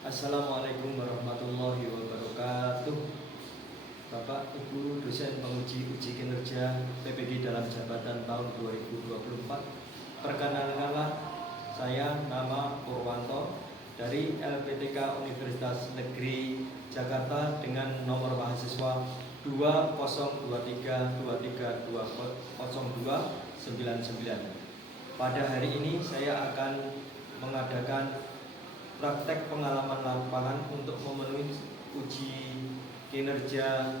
Assalamualaikum warahmatullahi wabarakatuh. Bapak, Ibu, dosen penguji uji kinerja PPG dalam jabatan tahun 2024. Perkenalkanlah, saya nama Purwanto dari LPTK Universitas Negeri Jakarta dengan nomor mahasiswa 202323200299. Pada hari ini saya akan mengadakan praktek pengalaman lapangan untuk memenuhi uji kinerja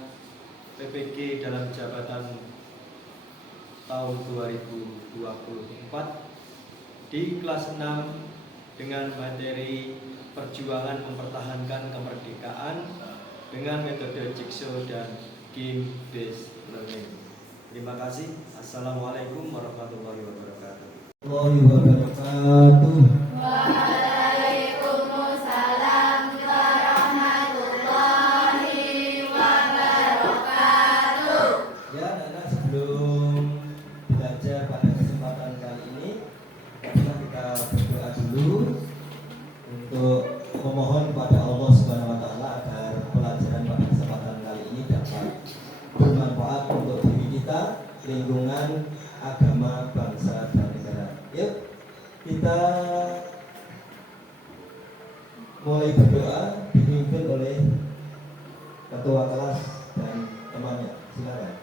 PPG dalam jabatan tahun 2024 di kelas 6 dengan materi perjuangan mempertahankan kemerdekaan dengan metode jigsaw dan game based learning. Terima kasih. Assalamualaikum warahmatullahi wabarakatuh. Memohon kepada Allah Subhanahu wa taala agar pelajaran pada kesempatan kali ini dapat bermanfaat untuk diri kita, lingkungan, agama, bangsa dan negara. Yuk, kita mulai berdoa dipimpin oleh ketua kelas dan temannya. Silakan.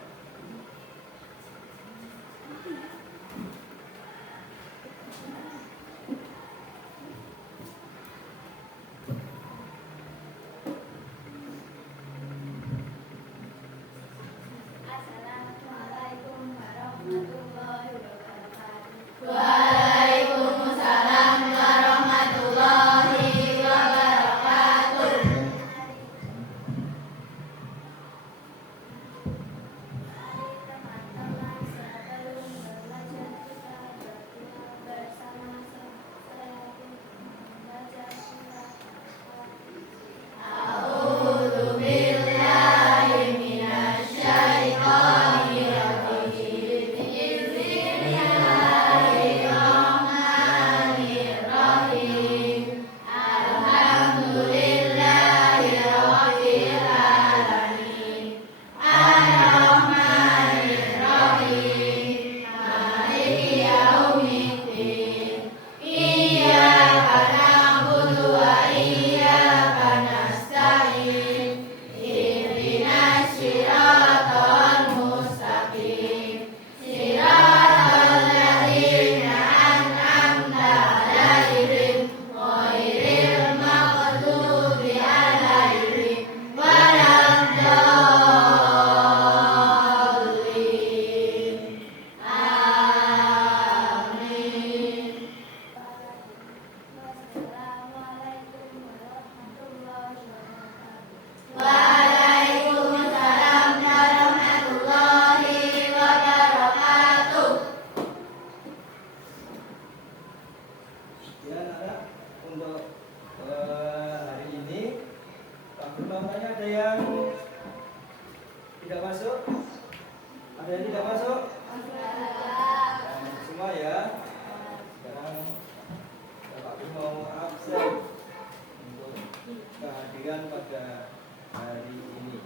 Pada hari ini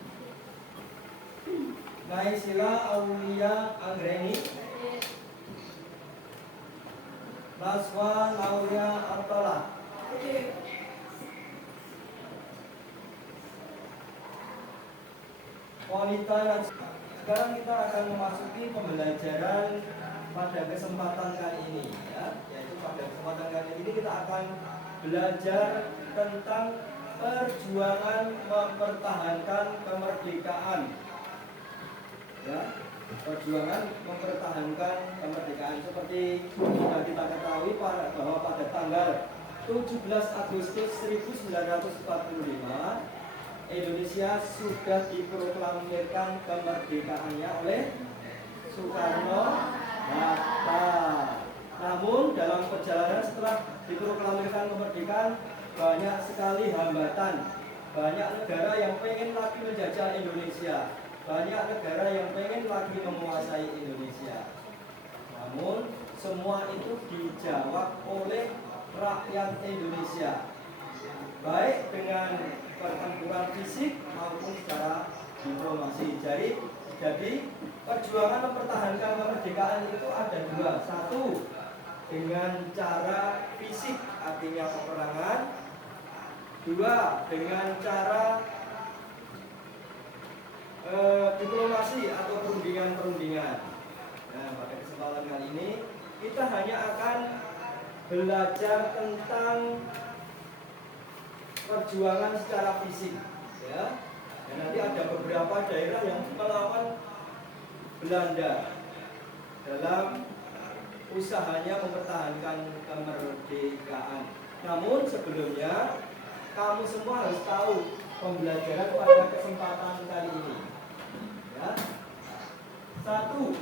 Naysila Aulia Anggreni, Naswa Laulia Artola, Wanita. Sekarang kita akan memasuki pembelajaran pada kesempatan kali ini, yaitu pada kesempatan kali ini kita akan belajar tentang perjuangan mempertahankan kemerdekaan. Perjuangan mempertahankan kemerdekaan. Seperti sudah kita ketahui bahwa pada tanggal 17 Agustus 1945 Indonesia sudah diproklamirkan kemerdekaannya oleh Soekarno-Hatta. Namun dalam perjalanan setelah diproklamirkan kemerdekaan, banyak sekali hambatan. Banyak negara yang pengen lagi menjajah Indonesia, banyak negara yang pengen lagi menguasai Indonesia. Namun semua itu dijawab oleh rakyat Indonesia, baik Jadi perjuangan mempertahankan kemerdekaan itu ada dua. Satu, dengan cara fisik, artinya peperangan. Dua, dengan cara diplomasi atau perundingan-perundingan. Nah, pada kesempatan kali ini kita hanya akan belajar tentang perjuangan secara fisik, ya. Dan nanti ada beberapa daerah yang melawan Belanda dalam usahanya mempertahankan kemerdekaan. Namun sebelumnya kamu semua harus tahu pembelajaran pada kesempatan kali ini. Ya. Satu,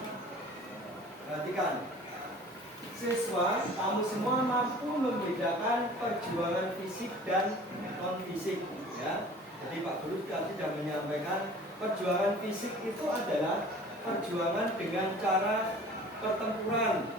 perhatikan. Siswa, kamu semua mampu membedakan perjuangan fisik dan non fisik. Ya. Jadi Pak Guru sudah menyampaikan perjuangan fisik itu adalah perjuangan dengan cara pertempuran,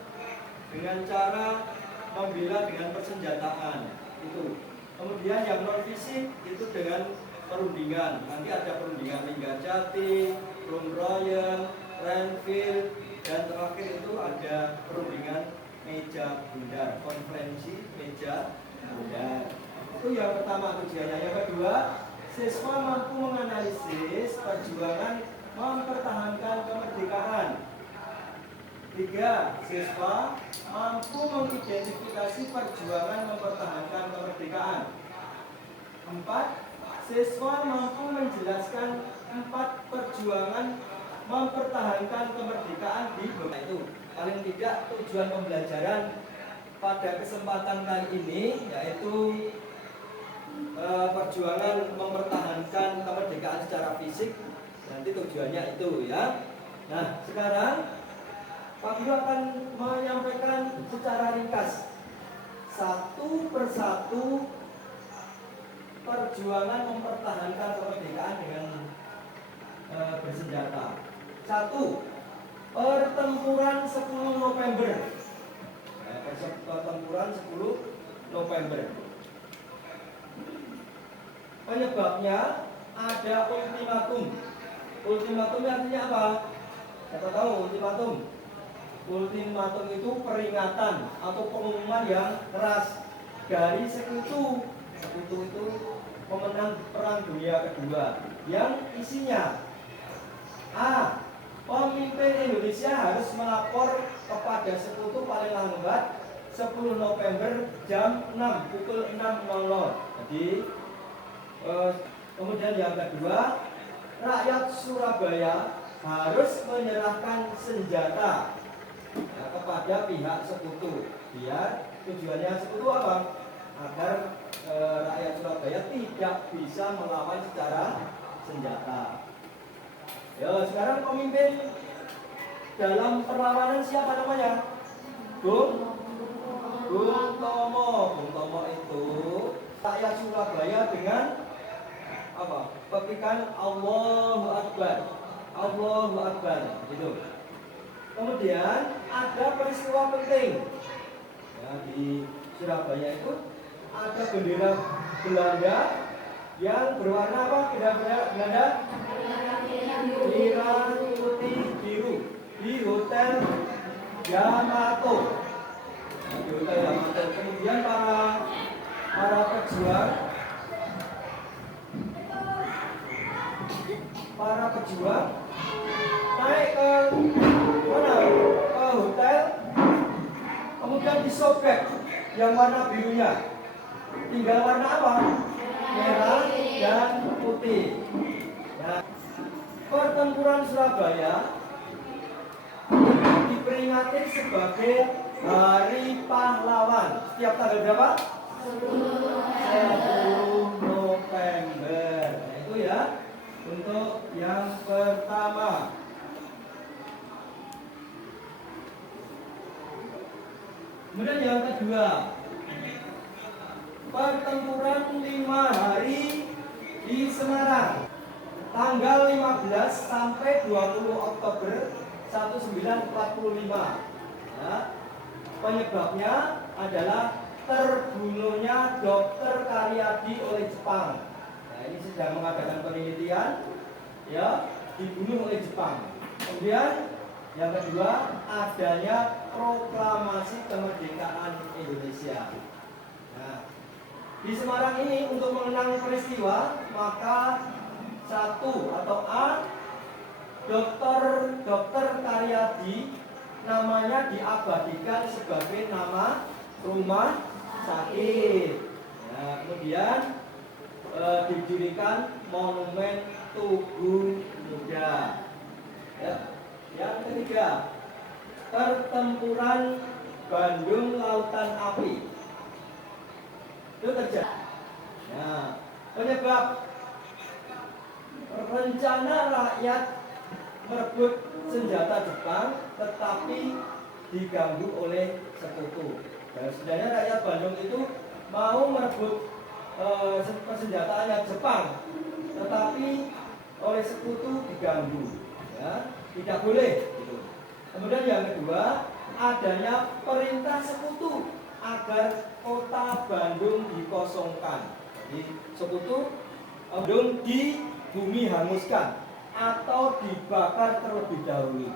dengan cara membela dengan persenjataan itu. Kemudian yang non fisik itu dengan perundingan. Nanti ada perundingan Linggarjati, Plum Royal, Renville, dan terakhir itu ada perundingan meja bundar, konferensi meja bundar. Itu yang pertama tujuannya. Yang kedua, siswa mampu menganalisis perjuangan mempertahankan kemerdekaan. Tiga, siswa mampu mengidentifikasi perjuangan mempertahankan kemerdekaan. Empat, siswa mampu menjelaskan 4 perjuangan mempertahankan kemerdekaan di bawah itu. Paling tidak tujuan pembelajaran pada kesempatan kali ini yaitu perjuangan mempertahankan kemerdekaan secara fisik. Nanti tujuannya itu, ya. Nah, sekarang Pak Guru akan menyampaikan secara ringkas satu persatu perjuangan mempertahankan kemerdekaan dengan bersenjata. Satu, pertempuran 10 November. Pertempuran 10 November. Penyebabnya ada ultimatum. Ultimatum artinya apa? Siapa tahu ultimatum? Ultimatum itu peringatan atau pengumuman yang keras dari sekutu. Sekutu itu pemenang Perang Dunia Kedua yang isinya A. Pemimpin Indonesia harus melapor kepada sekutu paling lambat 10 November jam 6 pukul 6.00. Jadi kemudian yang kedua, rakyat Surabaya harus menyerahkan senjata kepada pihak sekutu. Biar tujuannya sekutu apa? Agar rakyat Surabaya tidak bisa melawan secara senjata. Ya, sekarang pemimpin dalam perlawanan siapa namanya? Bung Tomo. Bung Tomo itu rakyat Surabaya dengan apa? Petikan Allahu Akbar. Allahu Akbar. Gitu. Kemudian ada peristiwa penting. Ya, di Surabaya itu ada bendera Belanda yang berwarna apa? Bendera Belanda? Merah, putih, biru di Hotel Yamato. Di Hotel Yamato. Kemudian para pejuang naik ke mana? Ke hotel. Kemudian disobek yang warna birunya. Tinggal warna apa? Merah dan putih. Nah, pertempuran Surabaya diperingati sebagai Hari Pahlawan. Setiap tanggal berapa? 10 November. Nah, itu ya untuk yang pertama. Kemudian yang kedua, pertempuran 5 hari di Semarang, tanggal 15 sampai 20 Oktober 1945. Ya, penyebabnya adalah terbunuhnya Dr. Karyadi oleh Jepang. Nah, ini sedang mengadakan penelitian, ya, dibunuh oleh Jepang. Kemudian yang kedua, adanya proklamasi kemerdekaan Indonesia. Nah, di Semarang ini untuk mengenang peristiwa, maka satu atau A, Dr. Karyadi namanya diabadikan sebagai nama rumah sakit. Nah, kemudian didirikan monumen Tugu Muda. Ya. Yang ketiga, pertempuran Bandung Lautan Api itu terjadi. Nah, penyebab rencana rakyat merebut senjata Jepang tetapi diganggu oleh sekutu. Dan sebenarnya rakyat Bandung itu mau merebut persenjataannya Jepang, tetapi oleh sekutu diganggu, ya, tidak boleh. Gitu. Kemudian yang kedua, adanya perintah sekutu agar kota Bandung dikosongkan. Jadi sekutu Bandung di bumi hanguskan atau dibakar terlebih dahulu.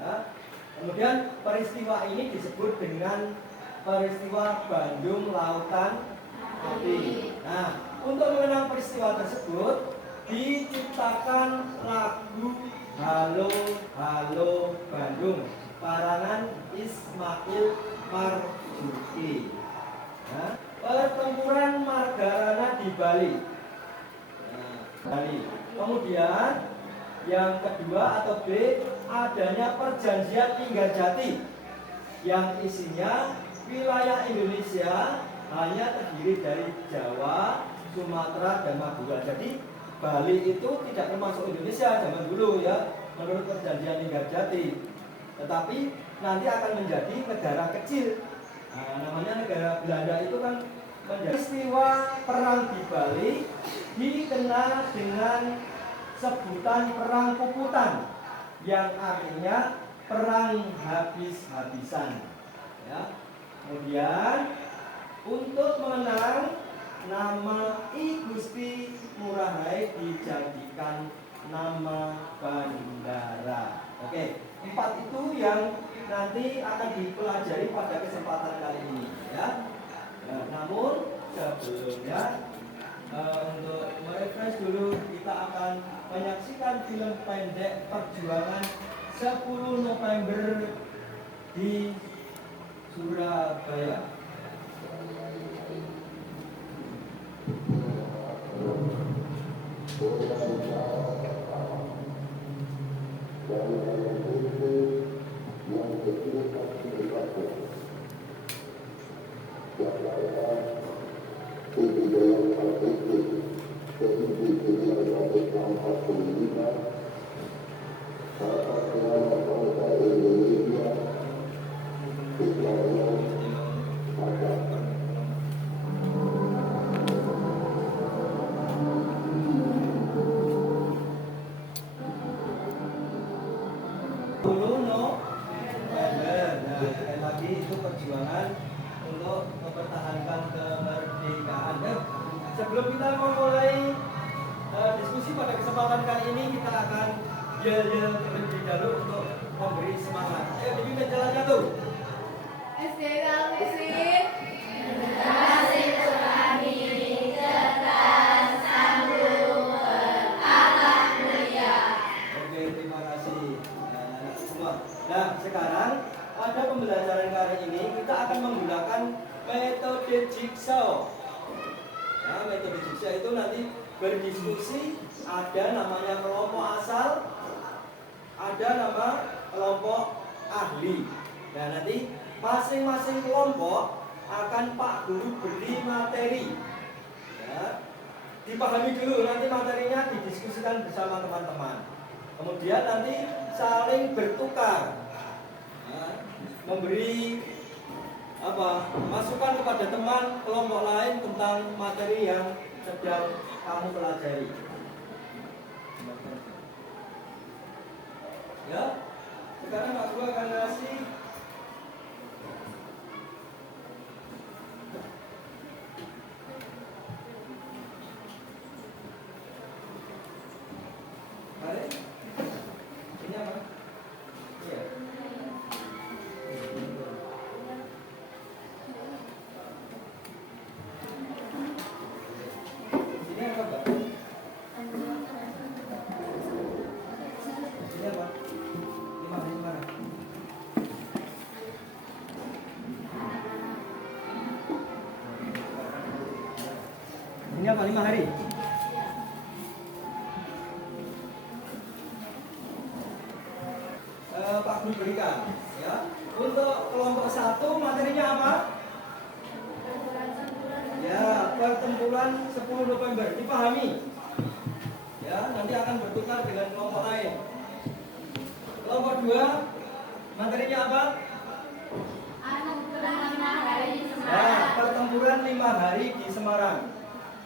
Ya. Kemudian peristiwa ini disebut dengan peristiwa Bandung Lautan Api. Nah, untuk mengenang peristiwa tersebut diciptakan lagu Halo Halo Bandung karangan Ismail Marzuki. Nah, pertempuran Margarana di Bali. Nah, Bali. Kemudian yang kedua atau B, adanya perjanjian Linggarjati yang isinya wilayah Indonesia hanya terdiri dari Jawa, Sumatera, dan Madura. Jadi Bali itu tidak termasuk Indonesia zaman dulu, ya, menurut perjanjian Linggarjati. Tetapi nanti akan menjadi negara kecil. Nah, namanya negara Belanda itu kan menjadi. Peristiwa perang di Bali dikenal dengan sebutan perang Puputan, yang artinya perang habis-habisan. Ya. Kemudian untuk mengenang, nama I Gusti Ngurah Rai dijadikan nama bandara. Oke, 4 itu yang nanti akan dipelajari pada kesempatan kali ini, ya. Nah, namun sebelumnya untuk merefresh dulu, kita akan menyaksikan film pendek perjuangan 10 November di Surabaya. Perjuangan untuk mempertahankan kemerdekaan. Sebelum kita memulai diskusi pada kesempatan kali ini, kita akan yel-yel terlebih dahulu untuk memberi semangat. Ayo dipimpin jalannya tuh. SD Mesin. Generasi Petani cerdas, sanggup, berakhlak mulia. Oke, terima kasih semua. Nah, sekarang pada pembelajaran kali ini kita akan menggunakan metode jigsaw. Ya, metode jigsaw itu nanti berdiskusi, ada namanya kelompok asal, ada nama kelompok ahli. Nah, nanti masing-masing kelompok akan Pak Guru beri materi. Ya, dipahami dulu, nanti materinya didiskusikan bersama teman-teman. Kemudian nanti saling bertukar. Ya, memberi masukan kepada teman kelompok lain tentang materi yang sedang kamu pelajari. Ya, sekarang Pak Guru akan ngasih Ini apa? 5 hari? Pak Guru berikan. Ya. Untuk kelompok 1 materinya apa? Ya, pertempuran 10 November. Dipahami? Ya, nanti akan bertukar dengan kelompok lain. Kelompok 2 materinya apa? Ya, pertempuran 5 hari di Semarang.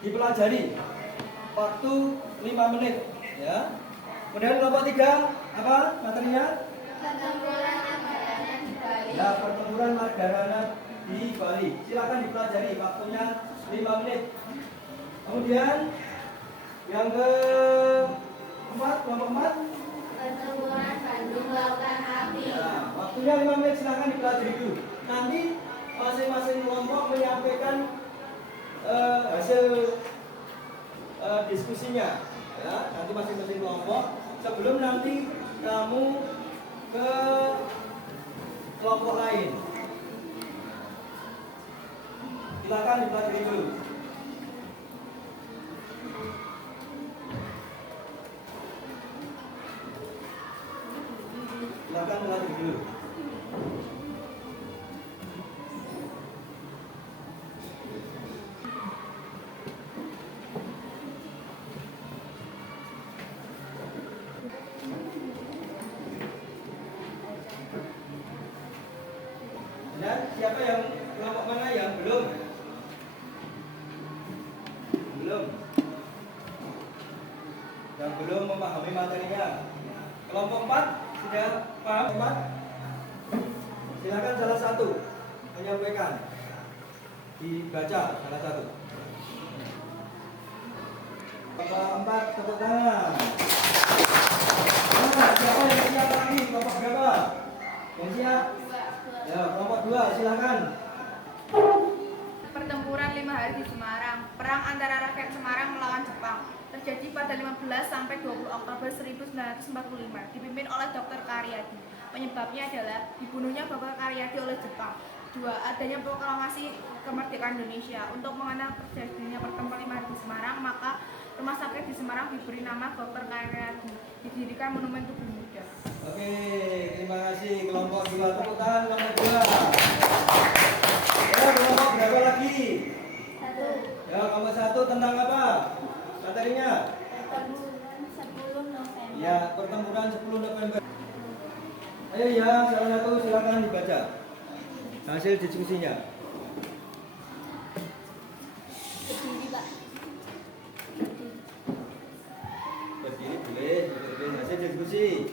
Dipelajari. Waktu 5 menit. Ya. Kemudian kelompok 3 apa materinya? Ya, pertempuran Margarana di Bali. Silakan dipelajari. Waktunya 5 menit. Kemudian yang keempat, kelompok 4. Pertempuran Bandung Lautan Api. Ya, waktunya 5 menit. Silakan dipelajari dulu. Nanti masing-masing kelompok menyampaikan hasil diskusinya. Ya, nanti masing-masing kelompok sebelum nanti kamu ke kelompok lain. Silakan dipelajari dulu. Silakan pelajari dulu. Dan siapa yang kelompok mana yang belum? Yang belum memahami materinya. Kelompok 4 sudah paham 4? Silakan salah satu menyampaikan. Dibaca salah satu. Kelompok 4 tepuk tangan. Nah, siapa yang siap lagi? Kelompok berapa? Yang siap? Ya, kelompok 2 silakan. Pertempuran 5 hari di Semarang. Perang antara rakyat Semarang melawan Jepang terjadi pada 15 sampai 20 Oktober 1945, dipimpin oleh Dr. Karyadi. Penyebabnya adalah dibunuhnya Bapak Karyadi oleh Jepang. 2. Adanya proklamasi kemerdekaan Indonesia. Untuk mengenal terjadinya pertempuran 5 hari di Semarang, maka rumah sakit di Semarang diberi nama Dr. Karyadi. Didirikan Monumen Tugu Muda. Oke, terima kasih kelompok 2. Tepuk tangan kelompok 2. Ya, kelompok berapa lagi? 1. Ya, kelompok 1 tentang apa? Materinya? Pertempuran 10 November. Ya, pertempuran 10 November. Ayo ya, salah satu silakan dibaca hasil diskusinya. Berdiri, Pak. Berdiri boleh, berdiri. Hasil diskusi.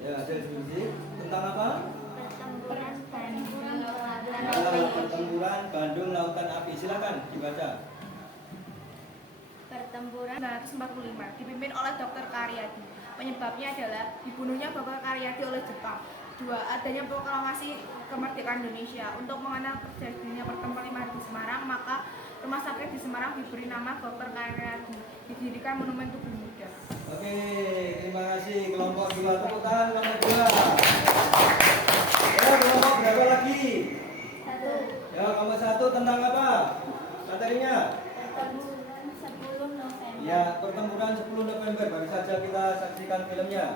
Ya, hasil diskusi tentang apa? Pertempuran Bandung Lautan Ya, Api. pertempuran Bandung Lautan Api. Silakan dibaca. Pertempuran 1945, dipimpin oleh Dr. Karyadi. Penyebabnya adalah dibunuhnya Bapak Karyadi oleh Jepang. 2. Adanya proklamasi kemerdekaan Indonesia. Untuk mengenal terjadinya pertempuran 5 hari di Semarang, maka rumah sakit di Semarang diberi nama Dr. Karyadi. Didirikan Monumen Tugu Muda. Oke, terima kasih kelompok 2. Tepuk tangan kelompok 2. Ya, kelompok berapa lagi? 1. Ya, kelompok 1 tentang apa? Materinya? Pertempuran 10 November. Ya, pertempuran 10 November. Baru saja kita saksikan filmnya.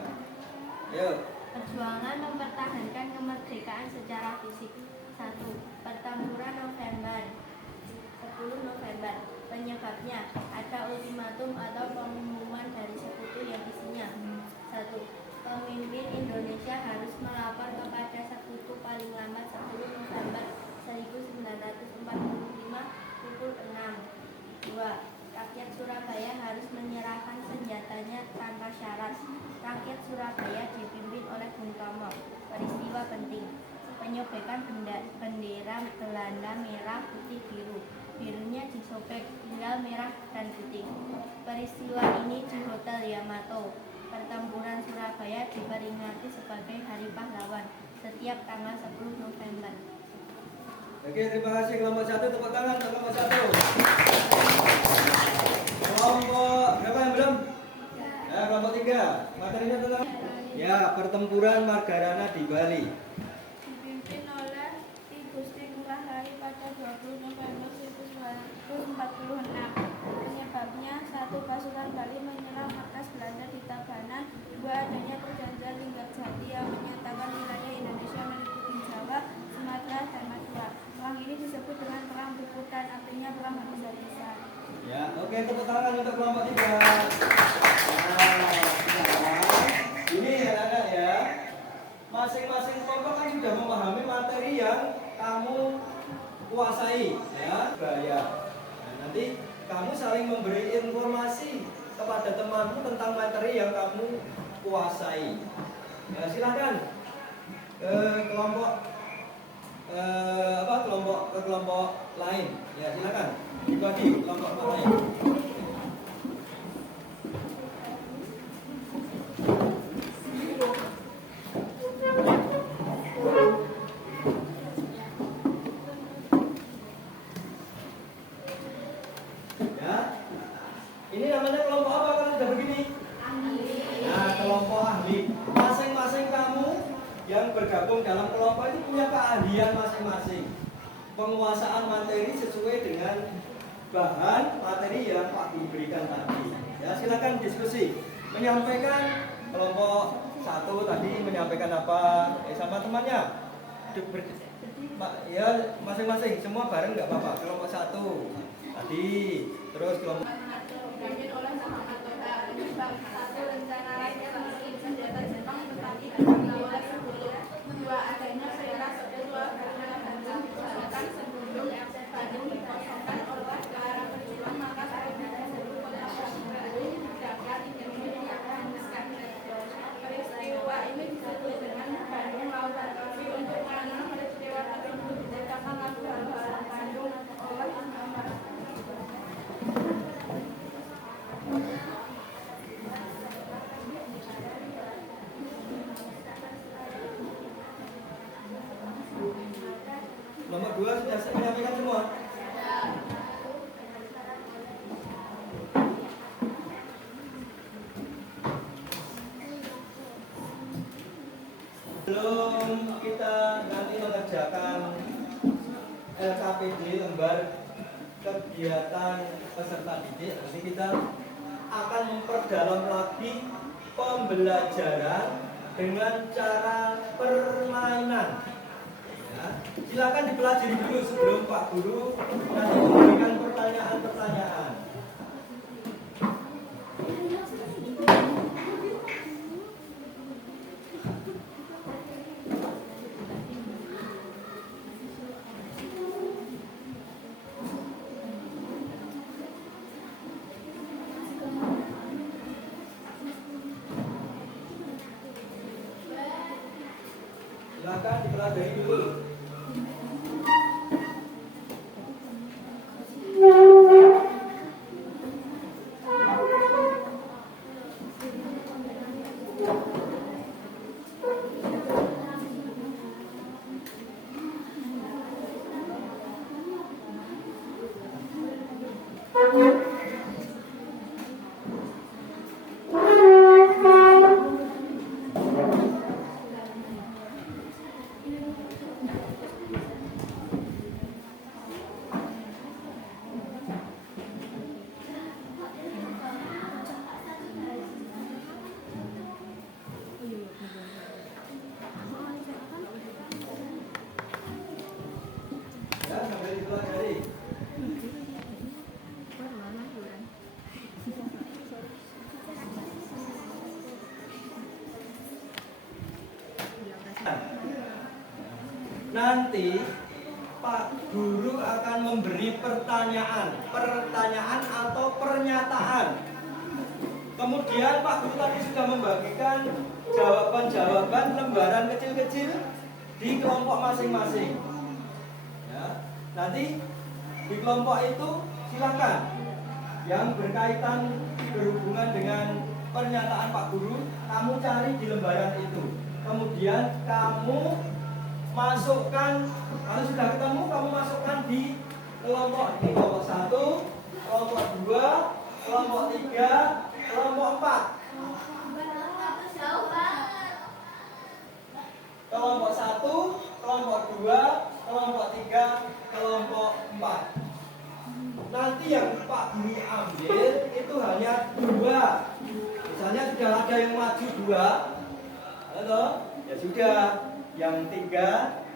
Yuk. Perjuangan mempertahankan kemerdekaan secara fisik. 1. Pertempuran November 10 November. Penyebabnya ada ultimatum atau pengumuman dari sekutu yang isinya. 1. Pemimpin Indonesia harus melapor kepada sekutu paling lambat 10 November 1945 pukul 6. 2. Rakyat Surabaya harus menyerahkan senjatanya tanpa syarat. Rakyat Surabaya dipimpin oleh Bung Tomo. Peristiwa penting: penyobekan bendera Belanda merah putih biru. Birunya disobek tinggal merah dan putih. Peristiwa ini di Hotel Yamato. Pertempuran Surabaya diperingati sebagai Hari Pahlawan setiap tanggal 10 November. Oke, terima kasih kelompok 1. Tepuk tangan untuk kelompok 1. Kelompok berapa yang belum? Ya, kelompok 3. Materinya tentang ya, pertempuran Margarana di Bali. Dipimpin oleh Ki Gusti Ngurah Rai pada 20 November 1946. Berikan tepuk tangan untuk kelompok 3. Nah, ini anak-anak ya. Masing-masing kelompok kan sudah memahami materi yang kamu kuasai ya, bahaya. Nah, nanti kamu saling memberi informasi kepada temanmu tentang materi yang kamu kuasai. Ya, silakan ke kelompok kelompok lain. Ya, silakan dibagi kelompok lain. Ya. Ini namanya kelompok apa kalau sudah begini? Nah, kelompok ahli. Masing-masing kamu yang bergabung dalam kelompok itu punya keahlian masing-masing. Penguasaan materi sesuai dengan bahan materi yang Pak Guru berikan tadi. Ya, silakan diskusi. Menyampaikan kelompok 1 tadi menyampaikan apa? Sama temannya. Ya, masing-masing semua bareng nggak apa-apa. Kelompok 1 tadi, terus kelompok Dipimpin oleh Muhammad Toha. Penyebab 1. Rencana rakyat menuju senjata Jepang tetapi dibantu oleh 10. 2. Adanya perintah 10 karena Bandung dibicarakan sebelum Bandung dikosongkan oleh ke arah perjuangan maka apabila 10 kota baru dapat dihantaskan. Peristiwa ini disebut dengan Bandung Lautan Api. Untuk mengenal peristiwa tersebut diceritakan lagu hal-hal Bandung oleh Muhammad. Nomor 2 sudah saya menyampaikan semua. Sebelum kita nanti mengerjakan LKPD lembar kegiatan peserta didik, nanti kita akan memperdalam lagi pembelajaran dengan cara permainan. Ya, silakan dipelajari dulu sebelum Pak Guru nanti memberikan pertanyaan-pertanyaan. Silakan dipelajari dulu. Ya, sampai dipelajari. Nanti Pak Guru akan memberi pertanyaan atau pernyataan. Kemudian Pak Guru tadi sudah membagikan jawaban-jawaban lembaran kecil-kecil di kelompok masing-masing. Ya, nanti di kelompok itu silakan yang berkaitan berhubungan dengan pernyataan Pak Guru, kamu cari di lembaran itu. Kemudian kamu masukkan, kalau sudah ketemu kamu masukkan di kelompok 1, kelompok 2, kelompok 3, kelompok 4. Kelompok 1, kelompok 2, kelompok 3, kelompok 4. Nanti yang Pak Guru ambil itu hanya 2. Misalnya sudah ada yang maju 2, atau ya sudah, yang 3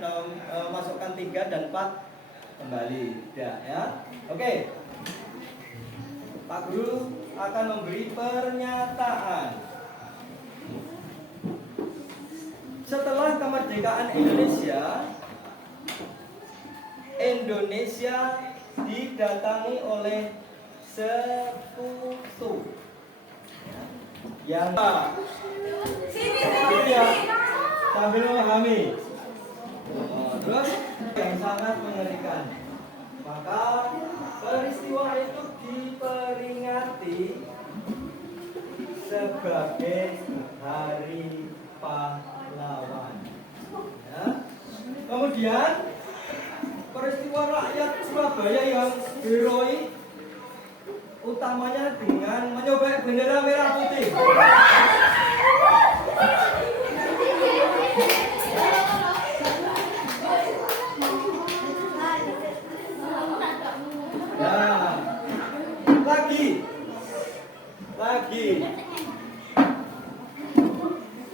masukkan 3 dan 4 kembali. Sudah ya. Oke. Pak Pak Guru akan memberi pernyataan. Setelah kemerdekaan Indonesia, Indonesia didatangi oleh sekutu yang ya, sambil memahami. Terus yang sangat mengerikan. Maka peristiwa itu diperingati sebagai Hari Pahlawan. Ya. Kemudian peristiwa rakyat Surabaya yang heroik utamanya dengan menyobek bendera merah putih. Nah, lagi.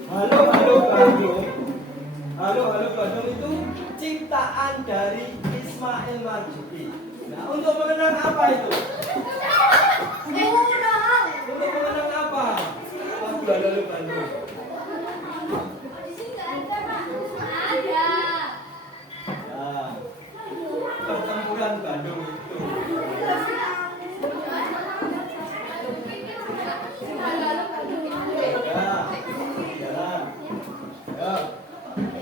Halo Bandung. Halo Bandung itu ciptaan dari Ismail Marzuki. Nah, untuk mengenang apa itu? Untuk mengenang apa? Lagu Halo Bandung. Nah, pertempuran Bandung itu.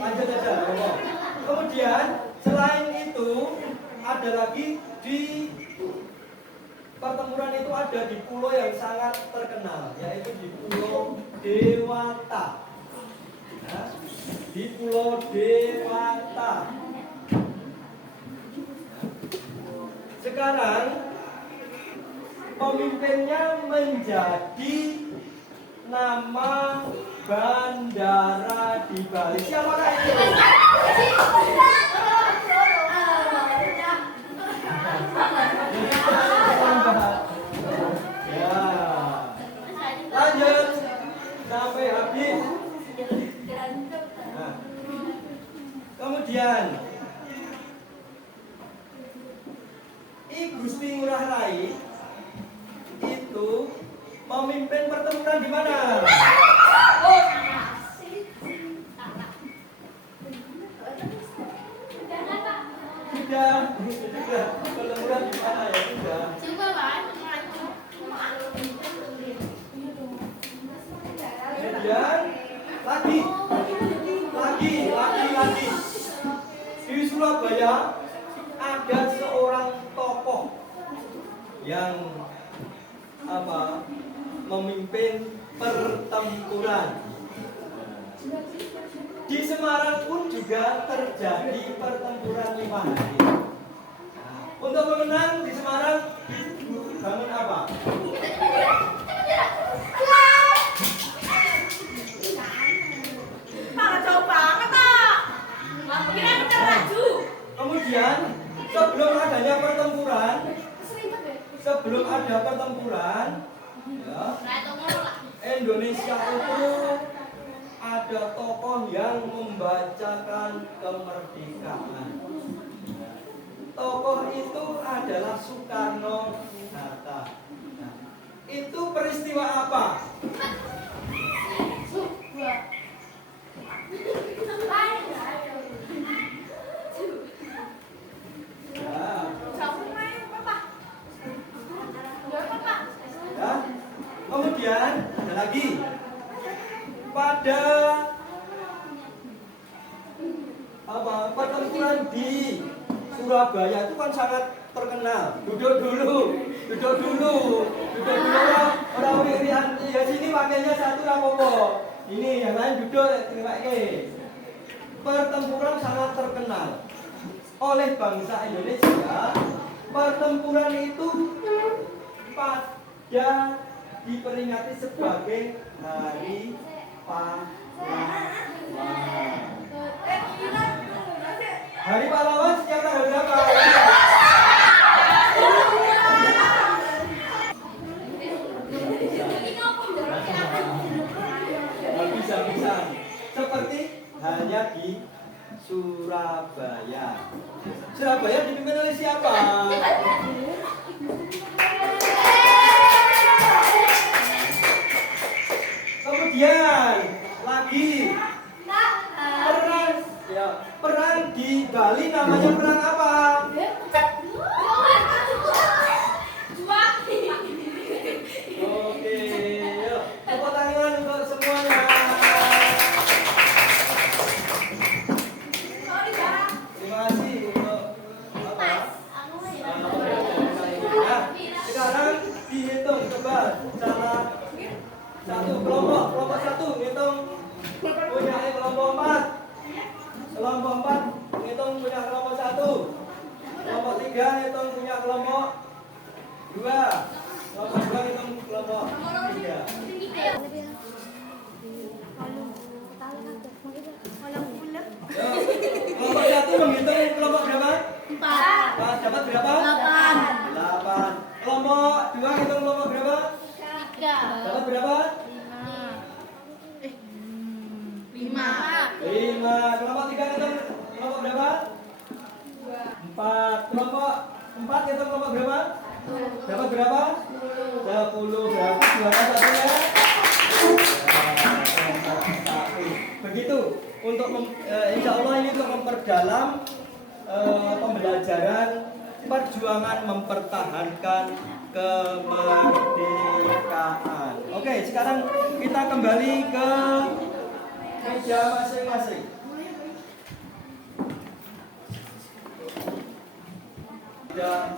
Lanjut aja. Kemudian selain itu ada lagi di pertempuran itu ada di pulau yang sangat terkenal, yaitu di Pulau Dewata. Ya, di Pulau Dewata. Sekarang pemimpinnya menjadi nama bandara di Bali. Siapakah itu? Ya. Lanjut sampai habis. Nah. Kemudian I Gusti Ngurah Rai itu memimpin pertempuran di mana? Sudah. Pertempuran di mana ya? Sudah. Kemudian lagi. Di Surabaya ada seorang tokoh yang memimpin pertempuran. Di Semarang pun juga terjadi pertempuran 5 hari. Untuk mengenang di Semarang bangun apa? Kemudian sebelum ada pertempuran, ya, Indonesia itu ada tokoh yang membacakan kemerdekaan. Tokoh itu adalah Soekarno-Hatta. Nah, itu peristiwa apa? Ya. Kemudian ada lagi pada pertempuran di Surabaya itu kan sangat terkenal. Duduk dulu orang wirian ya sini pakainya satu rapopo. Ini yang lain duduk terima. Pertempuran sangat terkenal oleh bangsa Indonesia. Pertempuran itu pada diperingati sebagai Hari Pahlawan. Hari Pahlawan sejak tanggal berapa? Bisa. Seperti hanya di Surabaya. Surabaya dipimpin oleh siapa? Satu kelompok satu ngitung punya kelompok 4. Kelompok 4 ngitung punya kelompok 1. Kelompok 3 ngitung punya kelompok 2. Kelompok 2 ngitung kelompok 3. Kelompok 1 menghitung kelompok berapa? 4. Dapat berapa? 8. Kelompok 2 hitung kelompok berapa? 3. Dapat berapa? 5. Kelompok 3 hitung kelompok berapa? 4. Kelompok 4 hitung kelompok berapa? Dapat berapa? 10. Berarti juara satunya. Begitu untuk insya Allah ini untuk memperdalam pembelajaran perjuangan mempertahankan kemerdekaan. Oke, sekarang kita kembali ke meja masing-masing.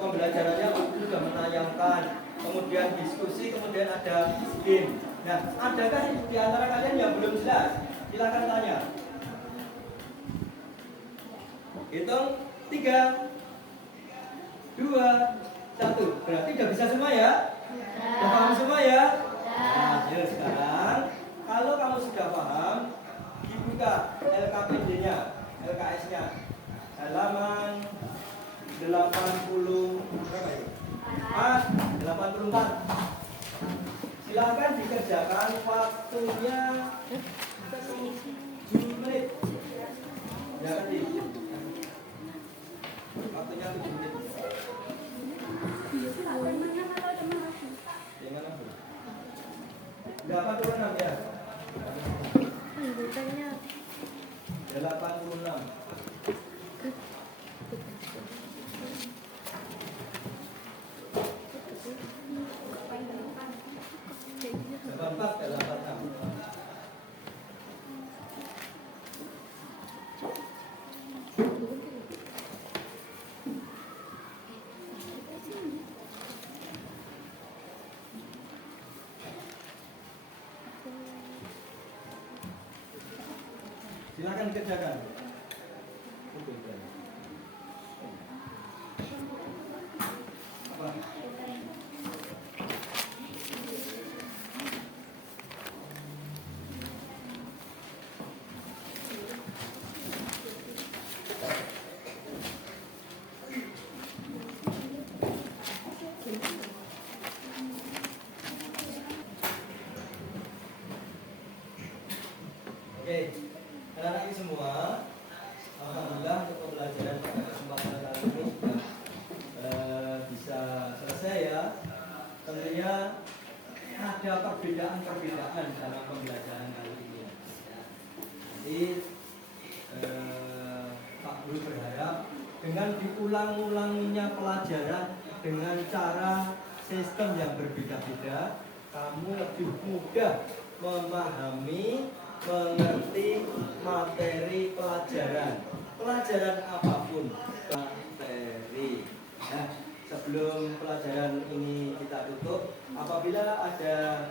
Pembelajarannya sudah menayangkan, kemudian diskusi, kemudian ada game. Nah, adakah di antara kalian yang belum jelas? Silakan tanya. Hitung 3, 2, 1. Berarti udah bisa semua ya? Udah paham semua ya? Nah, yuk sekarang kalau kamu sudah paham, dibuka LKPD-nya, LKS-nya. Halaman 80 berapa itu? 84. Silakan dikerjakan, waktunya 7 menit. Ya kan di waktunya 7 menit. Gimana Bu? 86 ya? 86. Silakan kerjakan. Apa? Oke. Anak-anak ini semua, alhamdulillah untuk pembelajaran pada kesempatan kali ini sudah bisa selesai ya. Tentunya ada perbedaan-perbedaan dalam pembelajaran kali ini. Jadi Pak Guru berharap dengan diulang-ulanginya pelajaran dengan cara sistem yang berbeda-beda, kamu lebih mudah memahami, mengerti materi pelajaran apapun materi. Nah, sebelum pelajaran ini kita tutup, apabila ada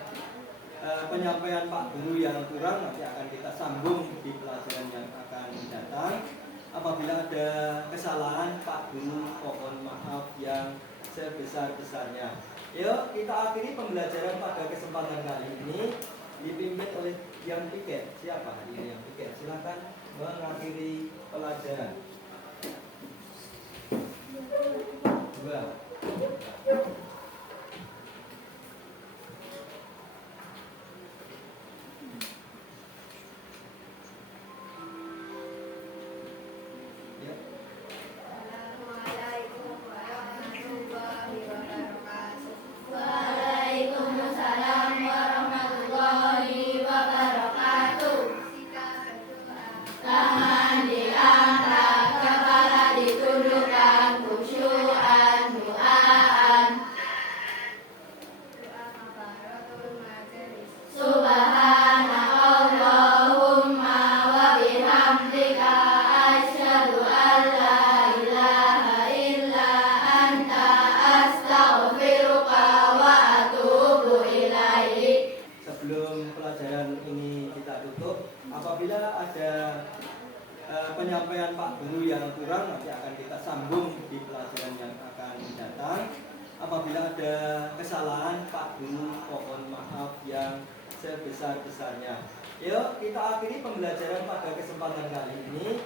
penyampaian Pak Guru yang kurang, nanti akan kita sambung di pelajaran yang akan datang. Apabila ada kesalahan, Pak Guru mohon maaf yang sebesar-besarnya. Yuk kita akhiri pembelajaran pada kesempatan kali ini, dipimpin oleh yang piket. Siapa ini yang piket? Silakan mengakhiri pelajaran. 2. Apabila ada penyampaian Pak Guru yang kurang, nanti akan kita sambung di pelajaran yang akan datang. Apabila ada kesalahan Pak Guru, mohon maaf yang sebesar-besarnya. Yuk kita akhiri pembelajaran pada kesempatan kali ini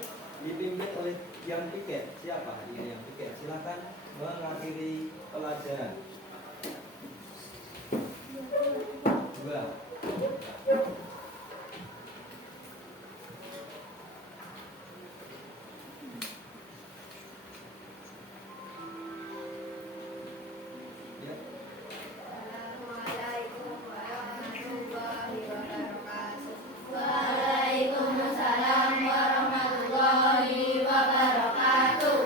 dipimpin oleh yang piket. Siapa? Ini yang piket. Silakan mengakhiri pelajaran. Dua. Ya. Assalamualaikum warahmatullahi wabarakatuh. Waalaikumsalam warahmatullahi wabarakatuh.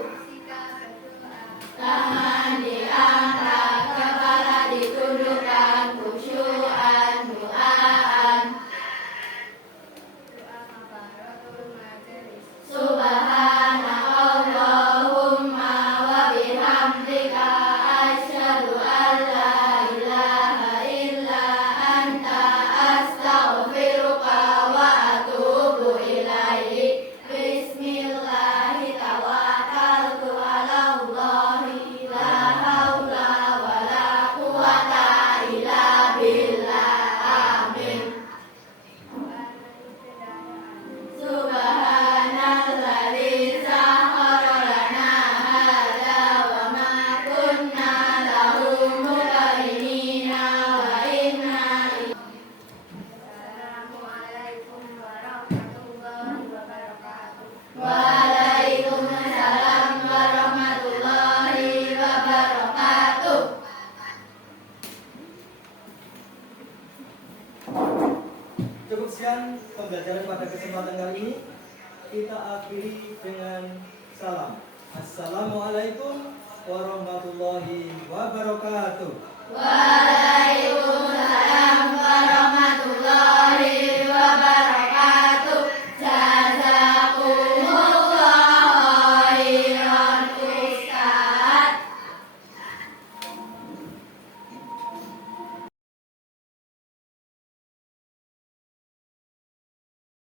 Tangan diangkat, kepala ditundukkan, khusyuan, doaan. Subhana Allahumma wa bihamdika asyhadu an la ilaha illa anta astaghfiruka wa atubu ilaik. Bismillahi tawakkaltu ala Allahi la haula wa la quwata illa billah. Amin. Subhanalladzi sakhkhara lana hadza wa ma kunna lahu muqrinina wa inna Assalamualaikum warahmatullahi wabarakatuh. Waalaikumsalam warahmatullahi wabarakatuh. Cukup sekian pembelajaran pada kesempatan kali ini. Kita akhiri dengan salam. Assalamualaikum warahmatullahi wabarakatuh. Waalaikumsalam